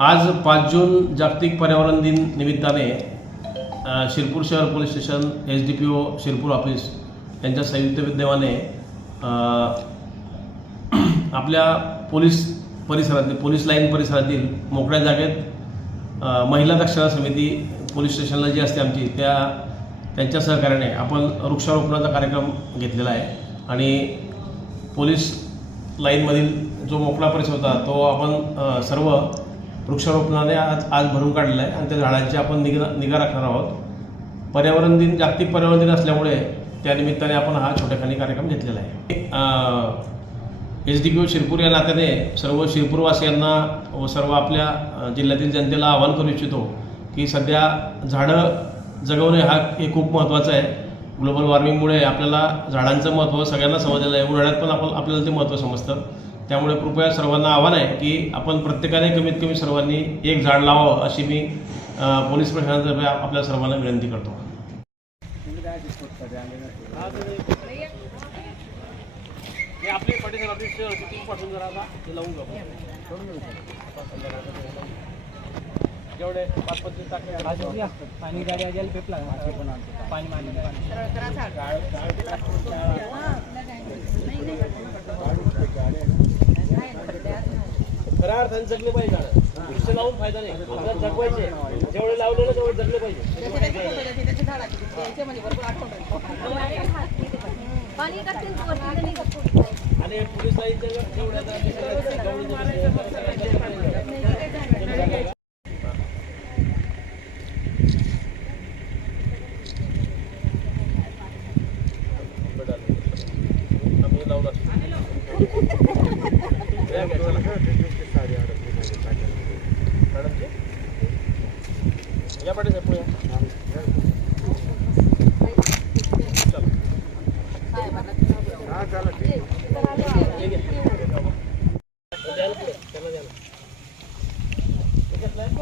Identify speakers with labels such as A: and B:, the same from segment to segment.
A: आज पाच जून जागतिक पर्यावरण दिन निमित्ताने शिरपूर शहर police station S D P O Shirpur office यांच्या संयुक्त विद्यमाने आपल्या पोलीस परिसरातील पोलीस लाईन परिसरातील मोकळ्या जागेत महिला दक्षता समिती पोलीस स्टेशनला जी असते आमची त्या त्यांच्या सहकार्याने आपण वृक्षारोपणाचा कार्यक्रम घेतलेला आहे. आणि पोलीस लाईनमधील जो मोकळा परिसर होता तो आपण सर्व वृक्षारोपणाने आज आज भरून काढलेला आहे आणि त्या झाडांची आपण निगा निगा राखणार आहोत. पर्यावरण दिन जागतिक पर्यावरण दिन असल्यामुळे त्यानिमित्ताने आपण हा छोट्याखानी कार्यक्रम घेतलेला आहे. H D P O Shirpur या नात्याने सर्व शिरपूरवासियांना व सर्व आपल्या जिल्ह्यातील जनतेला आवाहन करू इच्छितो की सध्या झाडं जगवणे हा हे खूप महत्त्वाचं आहे. ग्लोबल वॉर्मिंगमुळे आपल्याला झाडांचं महत्त्व सगळ्यांना समजलेलं आहे. उन्हाळ्यात पण आपण आपल्याला ते महत्त्व समजतं. त्यामुळे कृपया सर्वांना आव्हान आहे की आपण प्रत्येकाने कमीत कमी सर्वांनी एक झाड लावावं अशी मी पोलीस प्रशासनातर्फे आपल्या सर्वांना विनंती करतो. आपली पाठवून जरा आता ते लावून जेवढे पाच पंचवीस टाके
B: पाणी गाडी पेपला पाणी मारली
A: अर्थाने जगले पाहिजे झाडं. लावून फायदा नाही. आपल्याला जगवायचे जेवढे लावले ना तेवढे जगले पाहिजे. आणि पोलीस आम्ही लावला या पाठी पुढे या मॅडम चला
C: आता दोन जणी जा दोन पुढच्या झाडाला जा.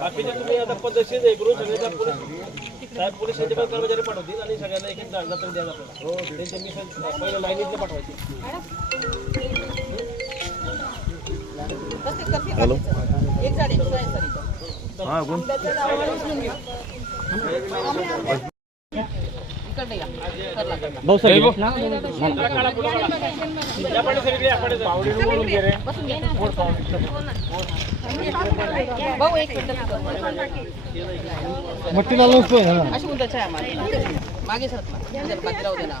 A: बाकीचे तुम्ही आता पद्धतशीर हे करून सगळ्याचा पोलीस साहेब पोलीस स्टेशन पण कर्मचारी पाठवतील आणि सगळ्यांना एक एक जातं द्यायला आपल्याला हो त्यांच्या मिशन पहिल्या लाईनीतले पाठवायचे.
C: काढायचं? एक झाड एक झाड आहे सर इथं. आंब्याचं झाड उचलून घेऊ. इकडनं या. सरला कडनं.
B: भाऊ सर. मट्टी लावून
C: मागे सरकला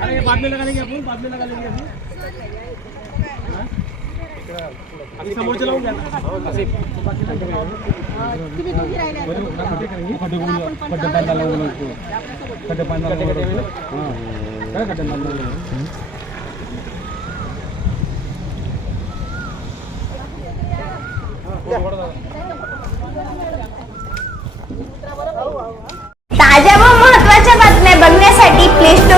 A: अरे बाद में लगा लेंगे अपन बाद में लगा लेंगे ताज्या व महत्त्वाच्या बातम्या बघण्यासाठी प्ले स्टोर